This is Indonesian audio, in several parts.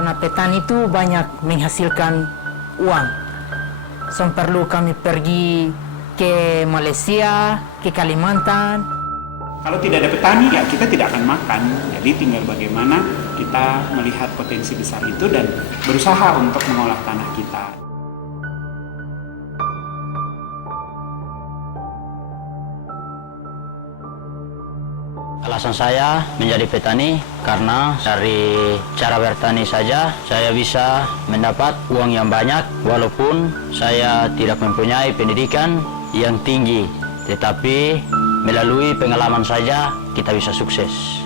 karena petani itu banyak menghasilkan uang. So perlu kami pergi ke Malaysia, ke Kalimantan. Kalau tidak ada petani ya kita tidak akan makan. Jadi tinggal bagaimana kita melihat potensi besar itu dan berusaha untuk mengolah tanah kita. Alasan saya menjadi petani karena dari cara bertani saja saya bisa mendapat uang yang banyak walaupun saya tidak mempunyai pendidikan yang tinggi, tetapi melalui pengalaman saja kita bisa sukses.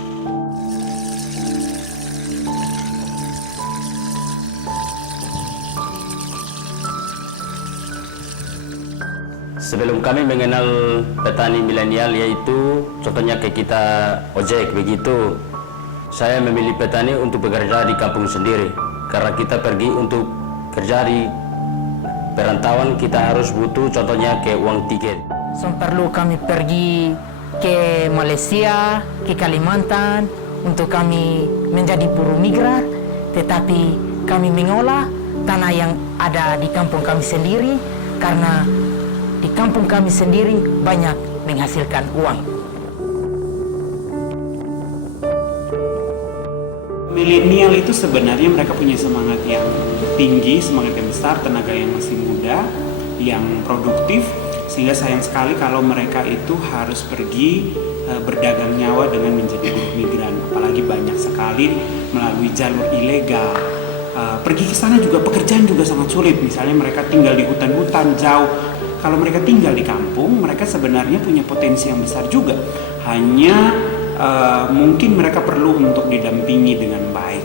Sebelum kami mengenal petani milenial, yaitu contohnya ke kita ojek begitu, saya memilih petani untuk bekerja di kampung sendiri. Karena kita pergi untuk kerja di perantauan, kita harus butuh contohnya ke uang tiket. So perlu kami pergi ke Malaysia, ke Kalimantan untuk kami menjadi buruh migran, tetapi kami mengolah tanah yang ada di kampung kami sendiri karena di kampung kami sendiri banyak menghasilkan uang. Milenial itu sebenarnya mereka punya semangat yang tinggi, semangat yang besar, tenaga yang masih muda, yang produktif, sehingga sayang sekali kalau mereka itu harus pergi berdagang nyawa dengan menjadi buruh migran, apalagi banyak sekali melalui jalur ilegal. Pergi ke sana juga pekerjaan juga sangat sulit, misalnya mereka tinggal di hutan-hutan jauh. Kalau mereka tinggal di kampung, mereka sebenarnya punya potensi yang besar juga. Hanya mungkin mereka perlu untuk didampingi dengan baik.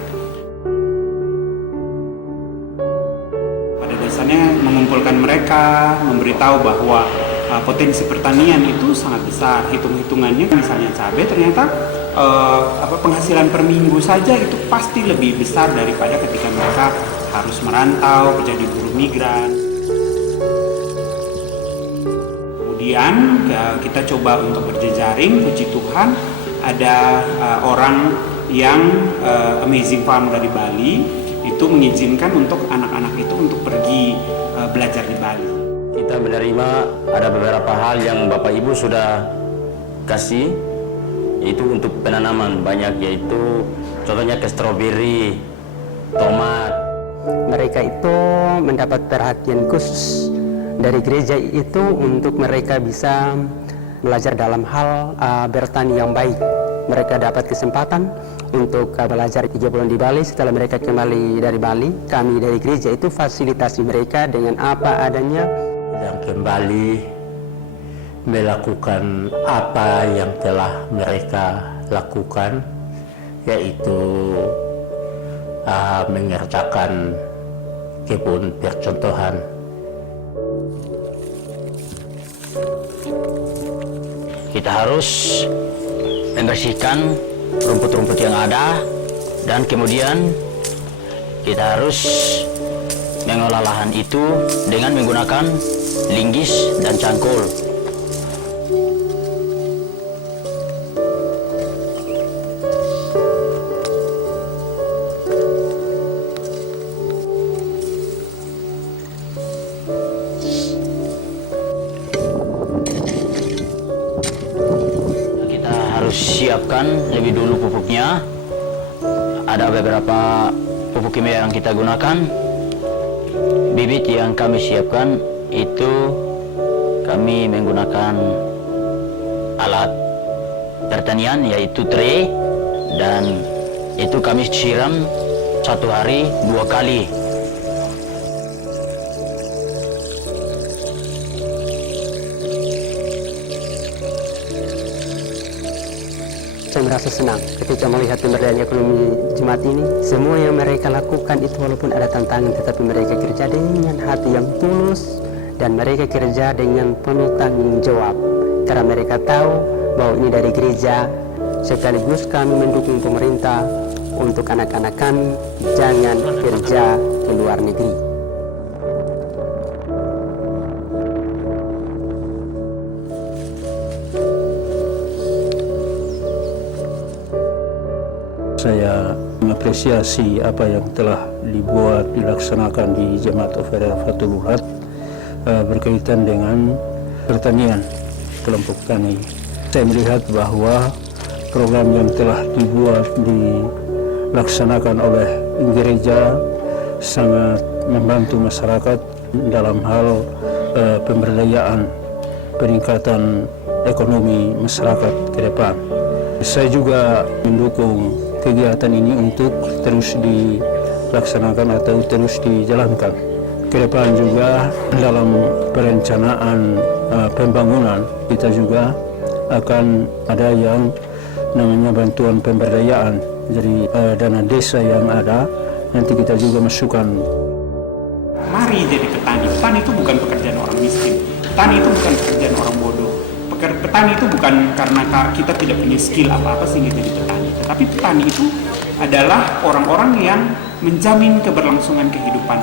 Pada dasarnya mengumpulkan mereka, memberitahu bahwa potensi pertanian itu sangat besar. Hitung-hitungannya misalnya cabai ternyata penghasilan per minggu saja itu pasti lebih besar daripada ketika mereka harus merantau, menjadi buruh migran. Kemudian kita coba untuk berjejaring, puji Tuhan ada orang yang Amazing Farm dari Bali itu mengizinkan untuk anak-anak itu untuk pergi belajar di Bali. Kita menerima ada beberapa hal yang Bapak Ibu sudah kasih, yaitu untuk penanaman banyak, yaitu contohnya ke stroberi, tomat. Mereka itu mendapat perhatian khusus dari gereja itu untuk mereka bisa belajar dalam hal bertani yang baik. Mereka dapat kesempatan untuk belajar 3 bulan di Bali. Setelah mereka kembali dari Bali, kami dari gereja itu fasilitasi mereka dengan apa adanya. Dan kembali melakukan apa yang telah mereka lakukan, yaitu mengerjakan kebun percontohan. Kita harus membersihkan rumput-rumput yang ada dan kemudian kita harus mengolah lahan itu dengan menggunakan linggis dan cangkul. Siapkan lebih dulu pupuknya. Ada beberapa pupuk kimia yang kita gunakan. Bibit yang kami siapkan itu kami menggunakan alat pertanian yaitu tray, dan itu kami siram 1 hari 2 kali. Saya merasa senang ketika melihat pemberdayaan ekonomi jemaat ini. Semua yang mereka lakukan itu walaupun ada tantangan, tetapi mereka kerja dengan hati yang tulus dan mereka kerja dengan penuh tanggung jawab. Karena mereka tahu bahwa ini dari gereja, sekaligus kami mendukung pemerintah untuk anak-anak kami jangan kerja ke luar negeri. Saya mengapresiasi apa yang telah dilaksanakan di Jemaat Ofera Fatulurat berkaitan dengan pertanian, kelompok tani. Saya melihat bahwa program yang telah dilaksanakan oleh gereja sangat membantu masyarakat dalam hal pemberdayaan, peningkatan ekonomi masyarakat ke depan. Saya juga mendukung kegiatan ini untuk terus dilaksanakan atau terus dijalankan. Ke depan juga dalam perencanaan pembangunan kita juga akan ada yang namanya bantuan pemberdayaan. Jadi dana desa yang ada nanti kita juga masukkan. Mari jadi petani. Petani itu bukan pekerjaan orang miskin. Petani itu bukan pekerjaan orang bodoh. Petani itu bukan karena kita tidak punya skill apa-apa sehingga jadi petani. Tetapi petani itu adalah orang-orang yang menjamin keberlangsungan kehidupan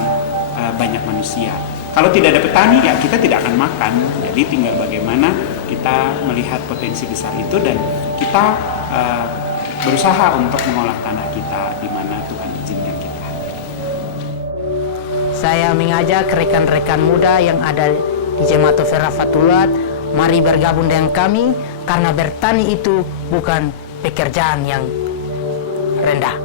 banyak manusia. Kalau tidak ada petani, ya kita tidak akan makan. Jadi tinggal bagaimana kita melihat potensi besar itu dan kita berusaha untuk mengolah tanah kita di mana Tuhan izinkan kita. Saya mengajak rekan-rekan muda yang ada di Jemaat Ofera Fatulurat, mari bergabung dengan kami karena bertani itu bukan pekerjaan yang rendah.